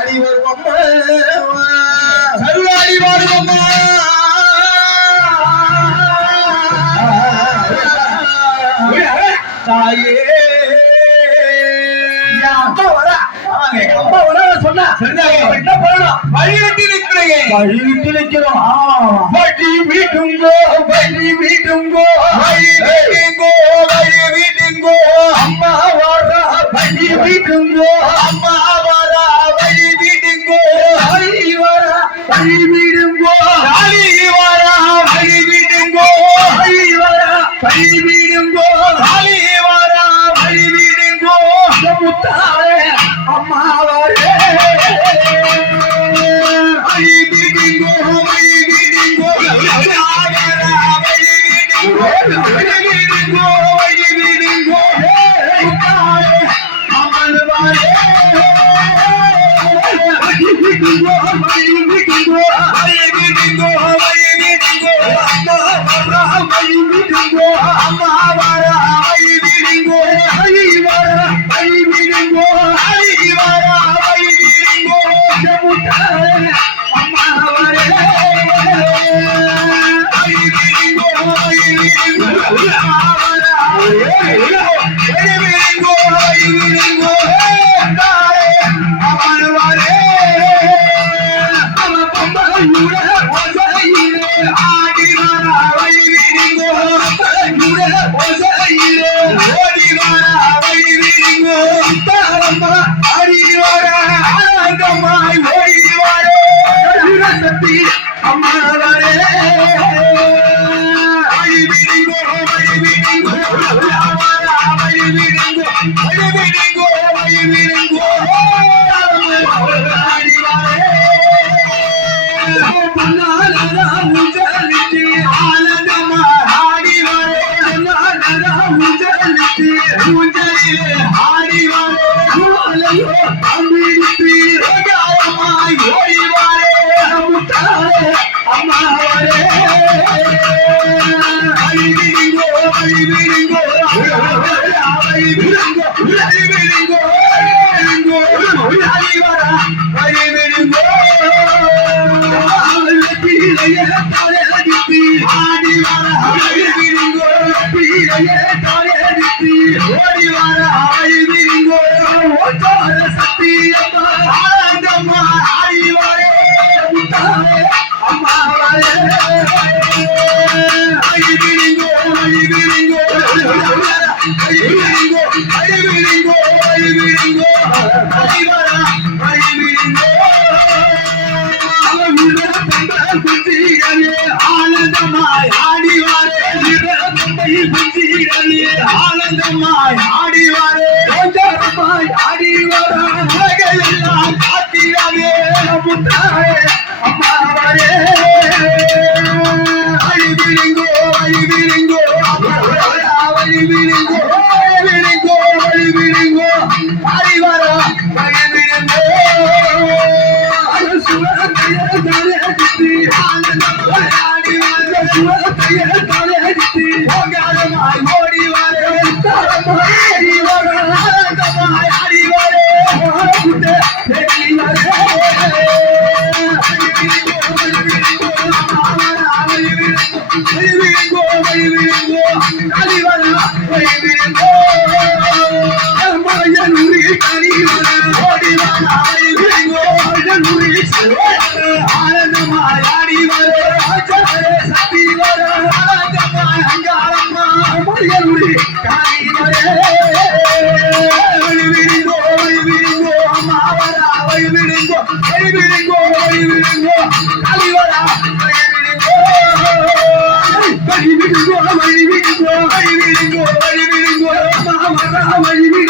சருவாடி வருவம்மா சருவாடி வருவம்மா தாயே அப்பா வரா அப்பா வரா சொன்னா என்ன பண்ணணும் வழிவிட்டு நிற்கிறீங்க வழிவிட்டு நிற்கிறோம் வழி வீட்டுங்கோ. வழி வீட்டுங்கோ வழி வீட்டுங்கோ வழி வீட்டுங்கோ அம்மா வரா வழி வீட்டுங்கோ அம்மா கைவிடுங்கோ காலிவாரா கைவிடுங்கோ கைவாரா கைவிடுங்கோ காலிவாரா கைவிடுங்கோ முத்தா Everybody i'm Yeah. விருங்கோ வை விருங்கோ அழிவரா வை விருங்கோ மயனுரி கனிவரா ஓடிவரா வை விருங்கோ மயனுரி மகிழ்ந்து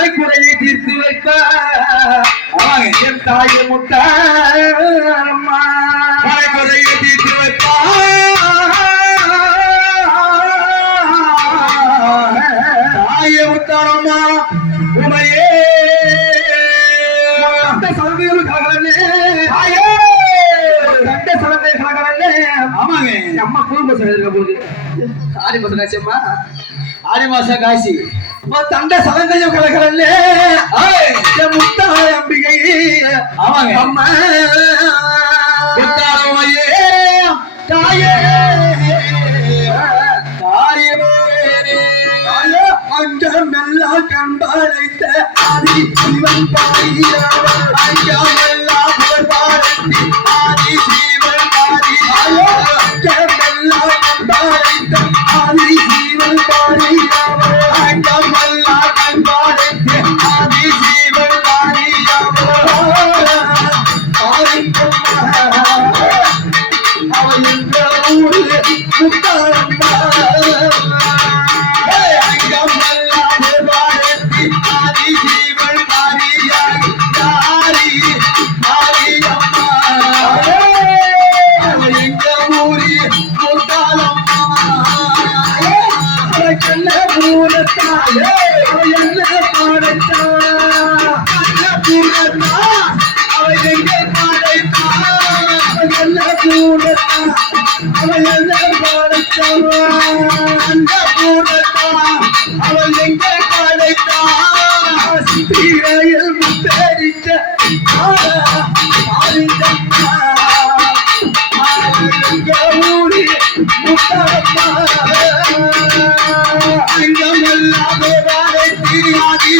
மழை குறையை தீர்த்து வைப்ப ஆமாங்க. என் தாயே முத்தாரம்மா மழை குறையை தீர்த்து வைப்பா. தாயே முத்தாரம்மா உமையே. சலங்கைகள் கலகலன்னே. தாயே கண்ட சலங்கை கலகலன்னே. ஆமாங்க. அம்மா புது பசங்க இருக்க ஆடி பசங்க ஆடி மாசம் காசி தண்ட சலங்கையும் என் முத்தாய் அம்பிகை ஆமாங்க. அம்மா. முத்தாரம்மையே. தாயே. தாயே. அங்கமெல்லாம் கண்பாளைத்த ஆதி சிவன் பாடியவர். அங்கமெல்லாம்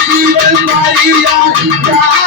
ஆதி சீவன்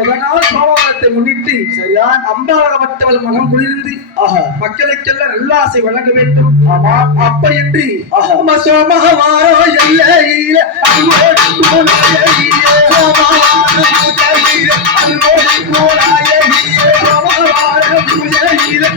நாள் சோமவாரத்தை முன்னிட்டு சரியா அம்பாளகப்பட்டவள் மனம் குளிர்ந்து மக்களுக்கெல்லாம் நல்லாசை வழங்க வேண்டும். ஆமா. அப்படியின்றி ஆஹா. அம்மா சோமவாரம் எல்லையில பூஜையிலே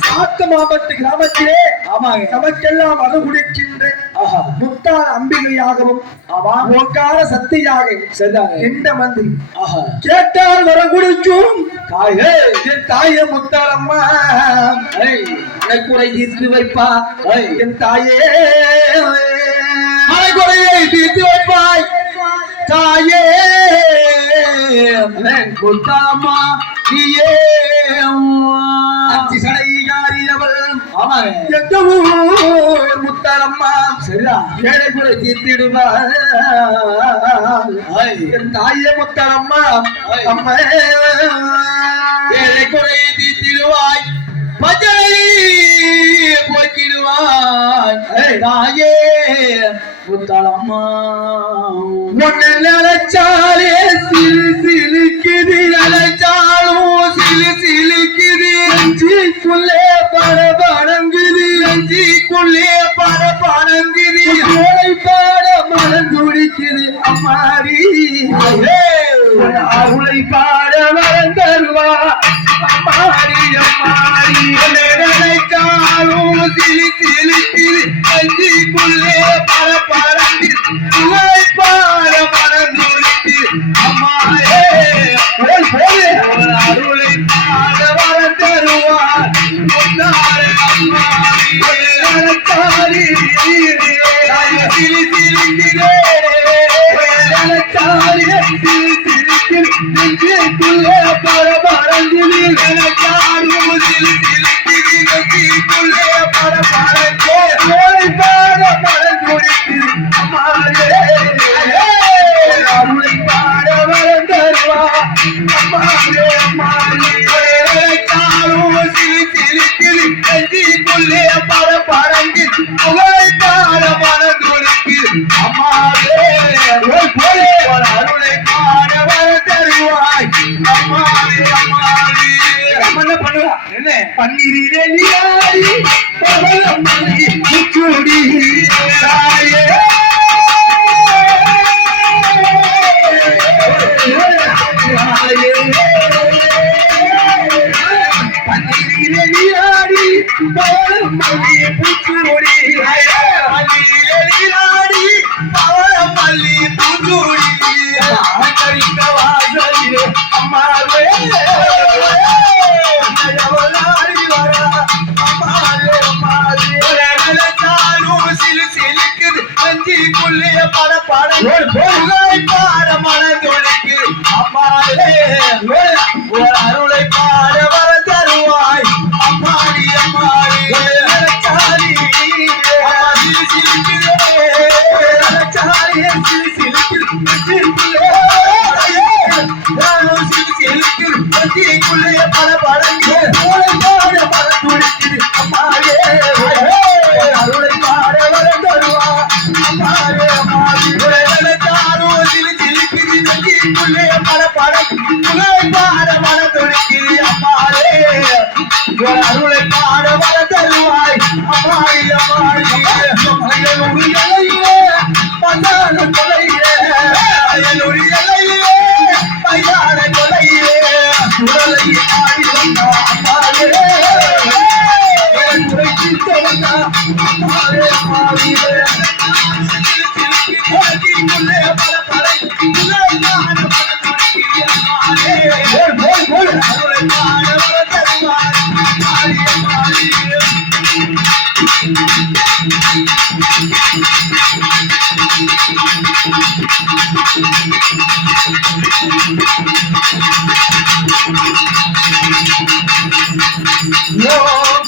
சாத்து மாவட்ட கிராமத்திலே ஆமாங்க நமக்கெல்லாம் அனுகுடிக்கின்ற ஆஹா முத்தார் அம்பிகையாகவும் ஓங்கார சக்தியாக எந்த மந்திரி கேட்டால் வர குடிக்கும் தாயே தாயே முத்தாரம்மா ஏய். குறை தீர்த்து வைப்பா. என் தாயே. மலை குறையை தீர்த்து வைப்பாய். தாயே. முத்தாமா நீயே. அச்சி சடையாரியவள் ஊர் முத்தாரம்மா சரிதா ஏழை குறை தீர்த்திடுவாள் ஏய். என் தாயே முத்தாரம்மா. அம்மா. ஏழை குறையை தீர்த்திடுவாய் மஜலை போக்கிடுவாய். தாயே முத்தாளம்மா உன்னை நினைச்சாலே சிலு சிலுக்குது நினைச்சாலும் சிலு சிலுக்குது. படபடங்குது உள்ளே பாட பாடங்குது ஏழை பாட மனம் துடிக்குது அம்மாடி. அவளை பாட வரம் தருவா அம்மாடி அம்மாடி. நினைத்தாலும் திரு திரு திரு பல பறந்து உழை பரபரந்தில் எனக்காடுவதில் இல்லை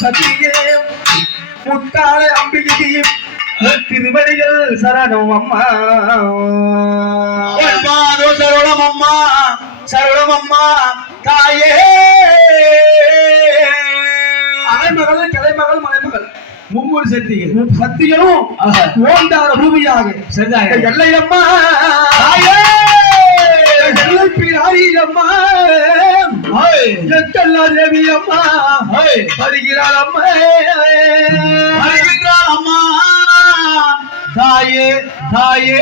சதியே முத்தால அம்பிகையே திருவடிகள் சரணம் அம்மா. சரளம் அம்மா சரளம் அம்மா தாயே. அலைமகள் கிளைமகள் மலைமகள் மும்மூர் சக்திகள் சக்திகளும் ஓந்தார பூமியாக. சரிதான் எல்லையம்மா. தாயே. பிராரியம்மா எத்தல்லா தேவி அம்மா வருகிறாள் அம்மா வருகிறாள் அம்மா தாயே. தாயே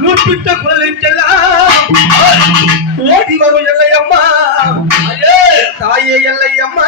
குறிப்பிட்ட குழந்தைக்கெல்லாம் ஓடி வரும் எல்லையம்மா. தாயே எல்லையம்மா.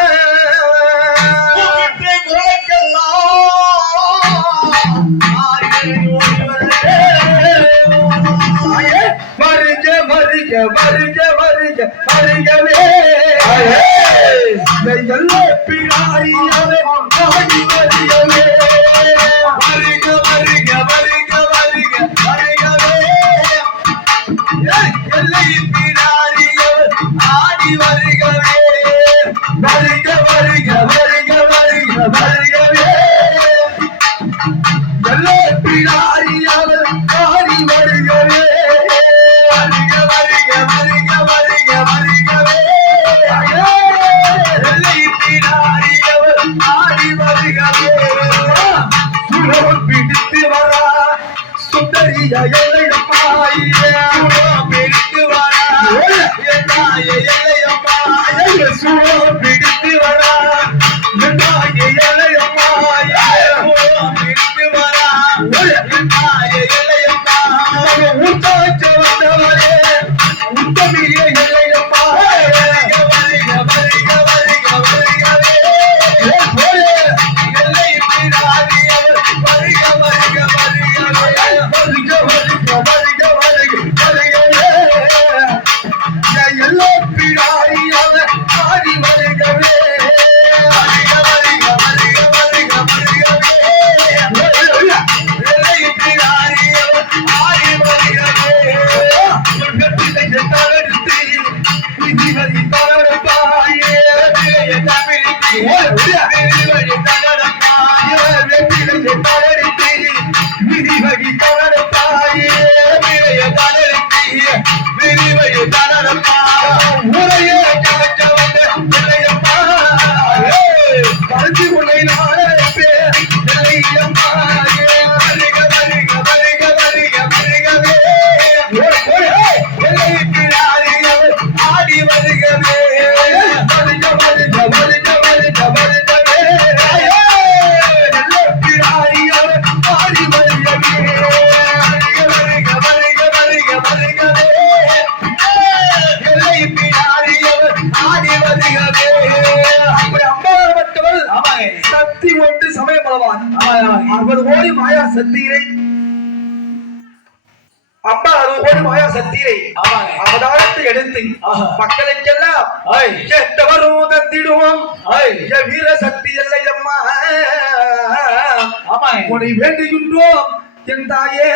சக்தி ஒன்று சமய பலவான். அறுபது கோடி மாயா சக்தியினை அம்மா அறுபது கோடி மாயா சக்தியை அவதாரத்தை எடுத்து மக்களுக்கெல்லாம் எத்தவரும் தத்திடுவோம் வீர சக்தி இல்லை அம்மா. உனை வேண்டுகின்றோம் என் தாயே.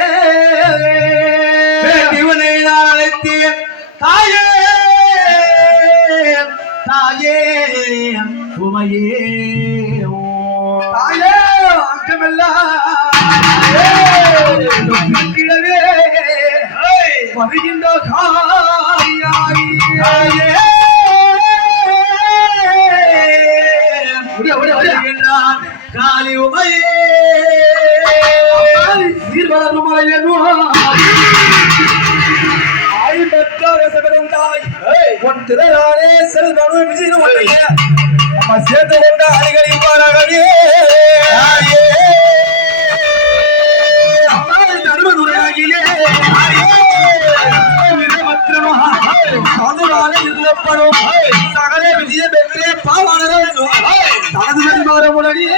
வேண்டியவனை தாயே. தாயே உமையே. தாயே அங்கமெல்லாம். வருகின்ற காரியாய். உன் திரளாலே செல்வனு விஜயம் ஒன்றைய நம்ம சேர்த்து கொண்ட அடிகள் இவ்வாறாகவே தாயே அருமதுரையாகிலே. அதுவாலே இருந்தப்படும் சகல விஜய பெற்றே பாவாளரும் தனது பரிமாறமுடனே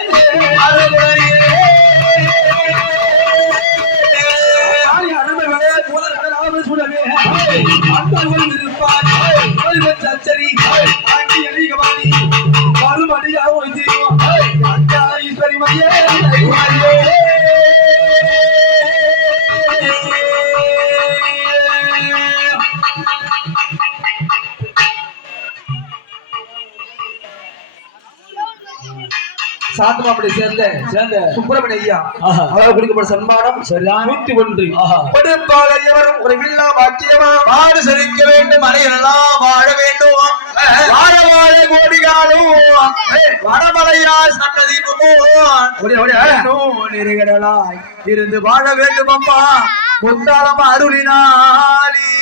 சாத்தமாப்படி சேர்ந்த சேர்ந்த சுப்பிரமணிய ஐயா. ஆஹா. அவர் கொடுக்கப்பட்ட சன்மானம். நூத்தி ஒன்று. எவரும் குறைவில்லா பாக்கியமா? மாடு செழிக்க வேண்டும் மலையெல்லாம் வாழ வேண்டும்? வாழ வாழ கோடிகாலும் வடமலையா சன்னதி ஓடியா. நெருகடலாய் இருந்து வாழ வேண்டும் அம்மா முத்தாளம் அருளினாலி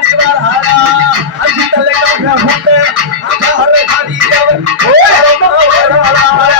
পরিবার হারা। আজি তলে কাউকে হতে আধার খালি যাব। ও রমা হারা